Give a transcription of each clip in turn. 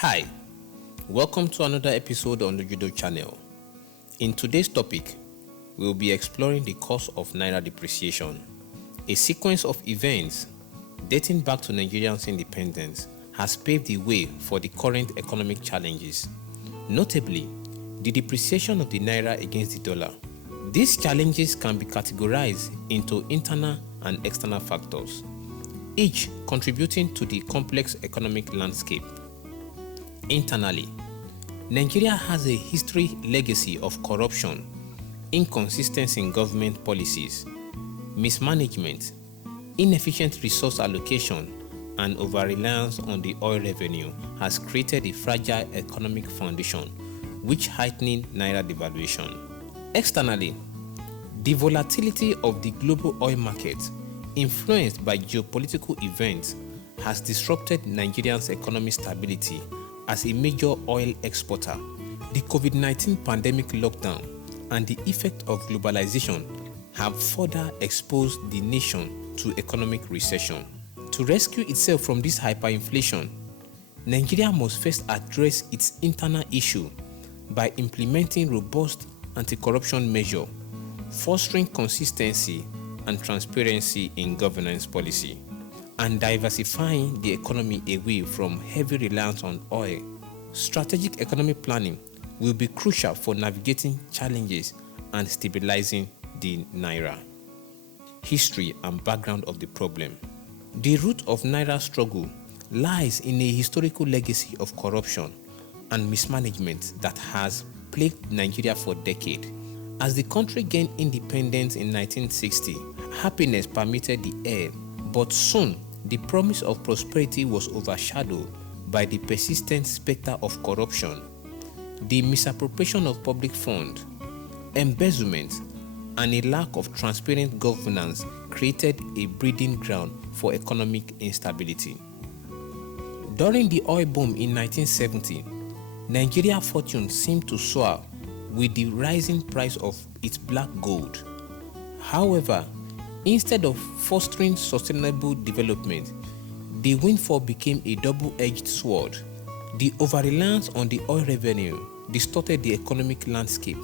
Hi, welcome to another episode on the Judo channel. In today's topic, we will be exploring the cause of Naira depreciation. A sequence of events dating back to Nigeria's independence has paved the way for the current economic challenges, notably the depreciation of the Naira against the dollar. These challenges can be categorized into internal and external factors, each contributing to the complex economic landscape. Internally, Nigeria has a legacy of corruption, inconsistency in government policies, mismanagement, inefficient resource allocation, and over-reliance on the oil revenue has created a fragile economic foundation, which heightening Naira devaluation. Externally, the volatility of the global oil market, influenced by geopolitical events, has disrupted Nigeria's economic stability as a major oil exporter. The COVID-19 pandemic lockdown and the effect of globalization have further exposed the nation to economic recession. To rescue itself from this hyperinflation, Nigeria must first address its internal issue by implementing robust anti-corruption measures, fostering consistency and transparency in governance policy, and diversifying the economy away from heavy reliance on oil. Strategic economic planning will be crucial for navigating challenges and stabilizing the Naira. History and background of the problem. The root of Naira's struggle lies in a historical legacy of corruption and mismanagement that has plagued Nigeria for decades. As the country gained independence in 1960, happiness permeated the air, but soon the promise of prosperity was overshadowed by the persistent specter of corruption, the misappropriation of public funds, embezzlement, and a lack of transparent governance created a breeding ground for economic instability. During the oil boom in 1970, Nigeria's fortune seemed to soar with the rising price of its black gold. However, instead of fostering sustainable development, the windfall became a double-edged sword. The over-reliance on the oil revenue distorted the economic landscape,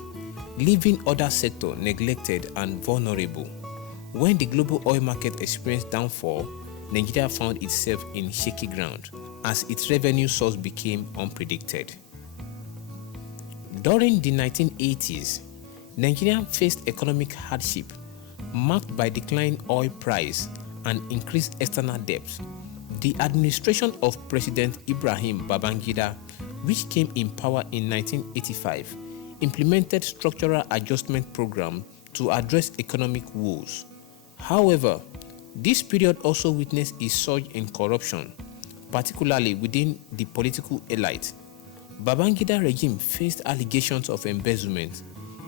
leaving other sectors neglected and vulnerable. When the global oil market experienced downfall, Nigeria found itself in shaky ground as its revenue source became unpredicted. During the 1980s, Nigeria faced economic hardship marked by declining oil price and increased external debt. The administration of President Ibrahim Babangida, which came in power in 1985, implemented structural adjustment programs to address economic woes. However, this period also witnessed a surge in corruption, particularly within the political elite. Babangida regime faced allegations of embezzlement,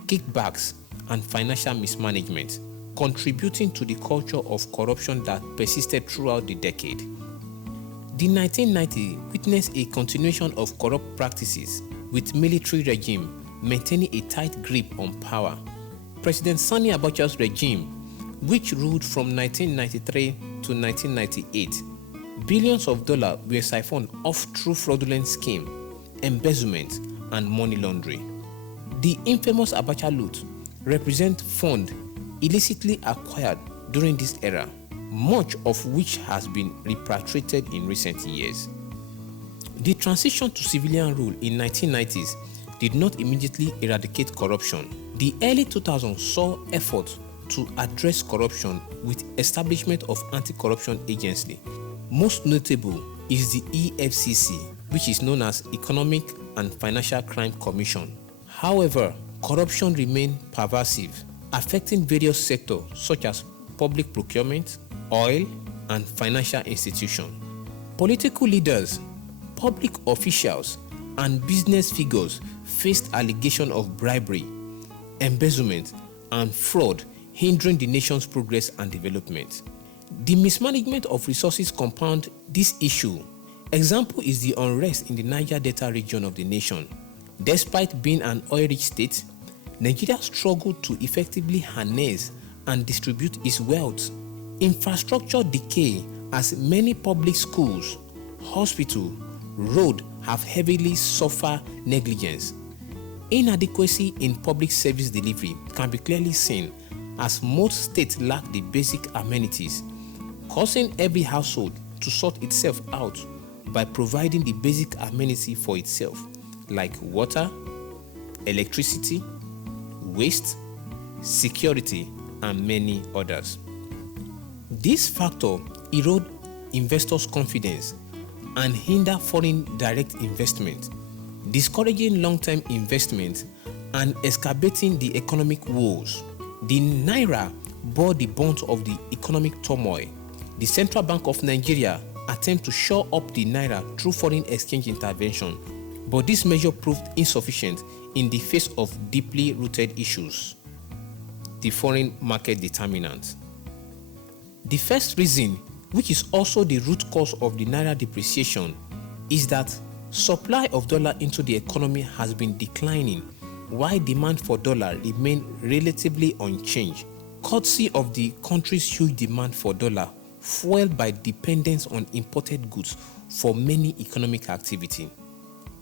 kickbacks, and financial mismanagement, contributing to the culture of corruption that persisted throughout the decade. The 1990s witnessed a continuation of corrupt practices, with military regime maintaining a tight grip on power. President Sani Abacha's regime, which ruled from 1993 to 1998, billions of dollars were siphoned off through fraudulent schemes, embezzlement, and money laundering. The infamous Abacha loot represents funds illicitly acquired during this era, much of which has been repatriated in recent years. The transition to civilian rule in 1990s did not immediately eradicate corruption. The early 2000s saw efforts to address corruption with establishment of anti-corruption agency. Most notable is the EFCC, which is known as Economic and Financial Crime Commission. However, corruption remained pervasive, affecting various sectors such as public procurement, oil, and financial institutions. Political leaders, public officials, and business figures faced allegations of bribery, embezzlement, and fraud, hindering the nation's progress and development. The mismanagement of resources compound this issue. Example is the unrest in the Niger Delta region of the nation. Despite being an oil-rich state, Nigeria struggled to effectively harness and distribute its wealth. Infrastructure decay as many public schools, hospitals, roads have heavily suffered negligence. Inadequacy in public service delivery can be clearly seen as most states lack the basic amenities, causing every household to sort itself out by providing the basic amenity for itself, like water, electricity, waste, security, and many others. This factor erodes investors' confidence and hinder foreign direct investment, discouraging long-term investment and exacerbating the economic woes. The Naira bore the brunt of the economic turmoil. The Central Bank of Nigeria attempted to shore up the Naira through foreign exchange intervention, but this measure proved insufficient in the face of deeply rooted issues. The foreign market determinant. The first reason, which is also the root cause of the Naira depreciation, is that supply of dollar into the economy has been declining while demand for dollar remained relatively unchanged, courtesy of the country's huge demand for dollar, fueled by dependence on imported goods for many economic activity.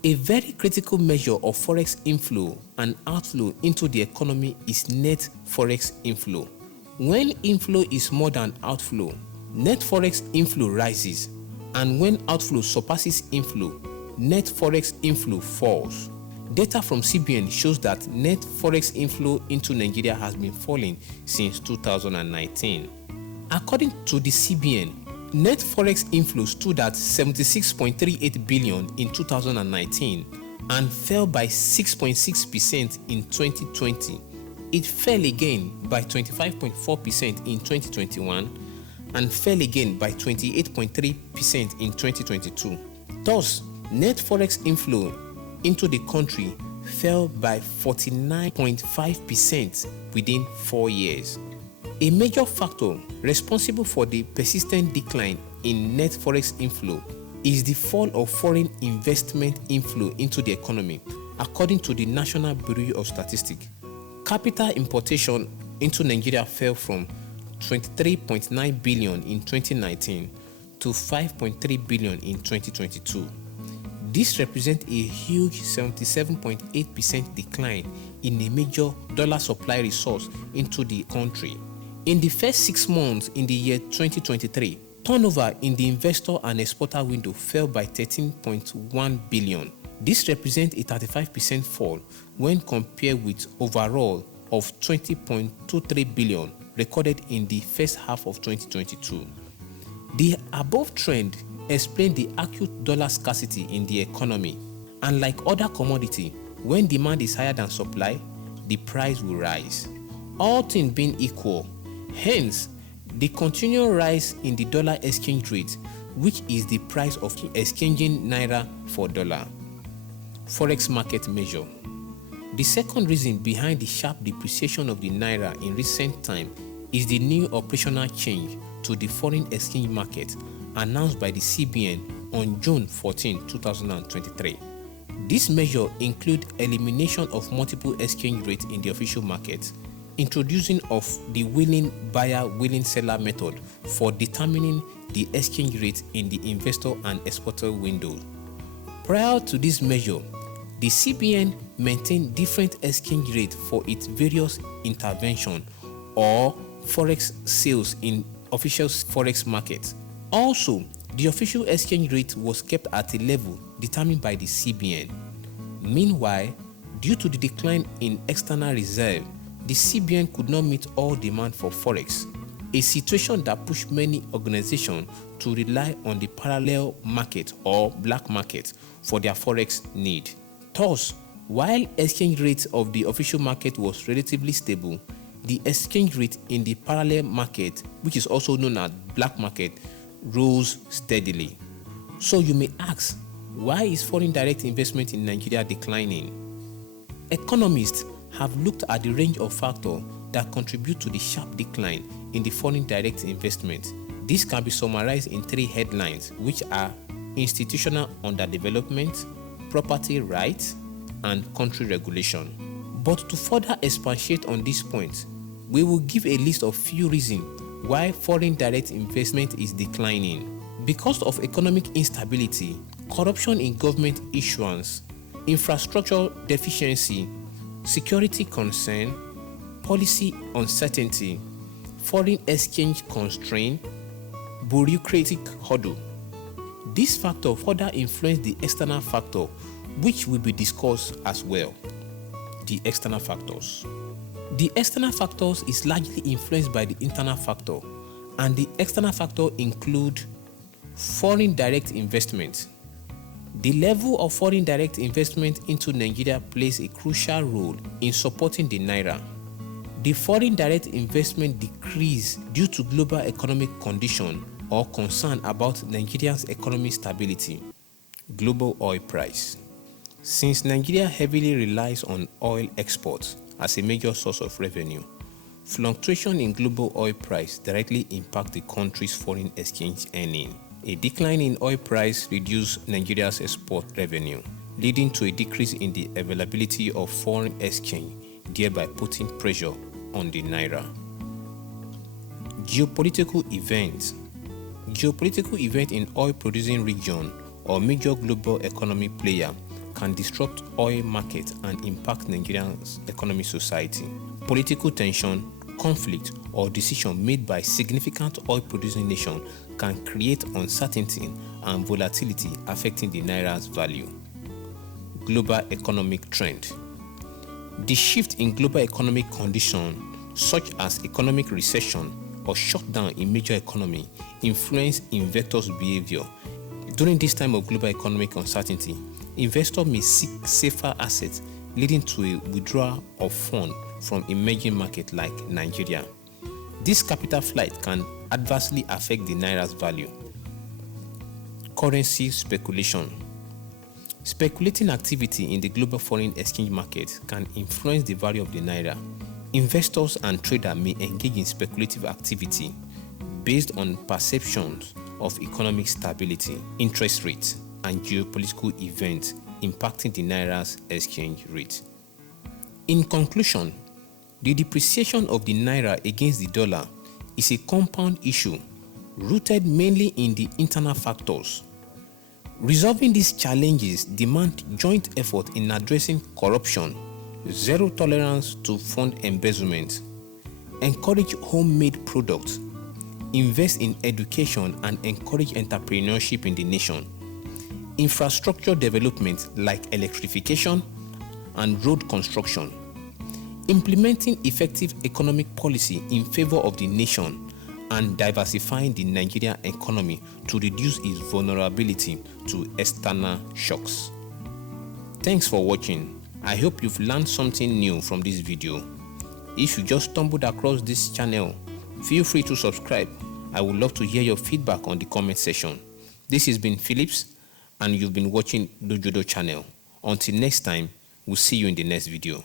A very critical measure of forex inflow and outflow into the economy is net forex inflow. When inflow is more than outflow, net forex inflow rises, and when outflow surpasses inflow, net forex inflow falls. Data from CBN shows that net forex inflow into Nigeria has been falling since 2019. According to the CBN, net forex inflow stood at 76.38 billion in 2019 and fell by 6.6% in 2020. It fell again by 25.4% in 2021 and fell again by 28.3% in 2022. Thus, net forex inflow into the country fell by 49.5% within 4 years. A major factor responsible for the persistent decline in net forex inflow is the fall of foreign investment inflow into the economy, according to the National Bureau of Statistics. Capital importation into Nigeria fell from 23.9 billion in 2019 to 5.3 billion in 2022. This represents a huge 77.8% decline in a major dollar supply resource into the country. In the first 6 months in the year 2023, turnover in the investor and exporter window fell by 13.1 billion. This represents a 35% fall when compared with overall of 20.23 billion recorded in the first half of 2022. The above trend explains the acute dollar scarcity in the economy, and like other commodity, when demand is higher than supply, the price will rise. All things being equal, hence the continual rise in the dollar exchange rate, which is the price of exchanging Naira for dollar. Forex market measure. The second reason behind the sharp depreciation of the Naira in recent time is the new operational change to the foreign exchange market announced by the CBN on June 14, 2023. This measure includes elimination of multiple exchange rates in the official market, introducing of the willing buyer, willing seller method for determining the exchange rate in the investor and exporter windows. Prior to this measure, the CBN maintained different exchange rates for its various intervention or forex sales in official forex markets. Also, the official exchange rate was kept at a level determined by the CBN. Meanwhile, due to the decline in external reserve, the CBN could not meet all demand for forex, a situation that pushed many organizations to rely on the parallel market or black market for their forex need. Thus, while exchange rate of the official market was relatively stable, the exchange rate in the parallel market, which is also known as black market, rose steadily. So you may ask, why is foreign direct investment in Nigeria declining? Economists have looked at the range of factors that contribute to the sharp decline in the foreign direct investment. This can be summarized in 3 headlines, which are institutional underdevelopment, property rights, and country regulation. But to further expatiate on this point, we will give a list of few reasons why foreign direct investment is declining. Because of economic instability corruption in government issuance, infrastructure deficiency, security concern, policy uncertainty, foreign exchange constraint, bureaucratic hurdle. This factor further influence the external factor, which will be discussed as well. The external factors. The external factors is largely influenced by the internal factor, and the external factor include foreign direct investment. The level of foreign direct investment into Nigeria plays a crucial role in supporting the Naira. The foreign direct investment decreased due to global economic condition or concern about Nigeria's economic stability. Global oil price. Since Nigeria heavily relies on oil exports as a major source of revenue, fluctuation in global oil price directly impact the country's foreign exchange earning. A decline in oil price reduced Nigeria's export revenue, leading to a decrease in the availability of foreign exchange, thereby putting pressure on the Naira. Geopolitical events. Geopolitical event in oil-producing region or major global economic player can disrupt oil market and impact Nigeria's economic society. Political tension, conflict, or decision made by significant oil-producing nation can create uncertainty and volatility affecting the Naira's value. Global economic trend. The shift in global economic conditions, such as economic recession or shutdown in major economy, influence investors' behavior. During this time of global economic uncertainty, investors may seek safer assets, leading to a withdrawal of funds from emerging markets like Nigeria. This capital flight can adversely affect the Naira's value. Currency speculation. Speculating activity in the global foreign exchange market can influence the value of the Naira. Investors and traders may engage in speculative activity based on perceptions of economic stability, interest rates, and geopolitical events impacting the Naira's exchange rate. In conclusion, the depreciation of the Naira against the dollar is a compound issue rooted mainly in the internal factors. Resolving these challenges demand joint effort in addressing corruption, zero tolerance to fund embezzlement, encourage homemade products, invest in education and encourage entrepreneurship in the nation, infrastructure development like electrification and road construction, implementing effective economic policy in favor of the nation, and diversifying the Nigerian economy to reduce its vulnerability to external shocks. Thanks for watching. I hope you've learned something new from this video. If you just stumbled across this channel, feel free to subscribe. I would love to hear your feedback on the comment section. This has been Phillips, and you've been watching the Judo channel. Until next time, we'll see you in the next video.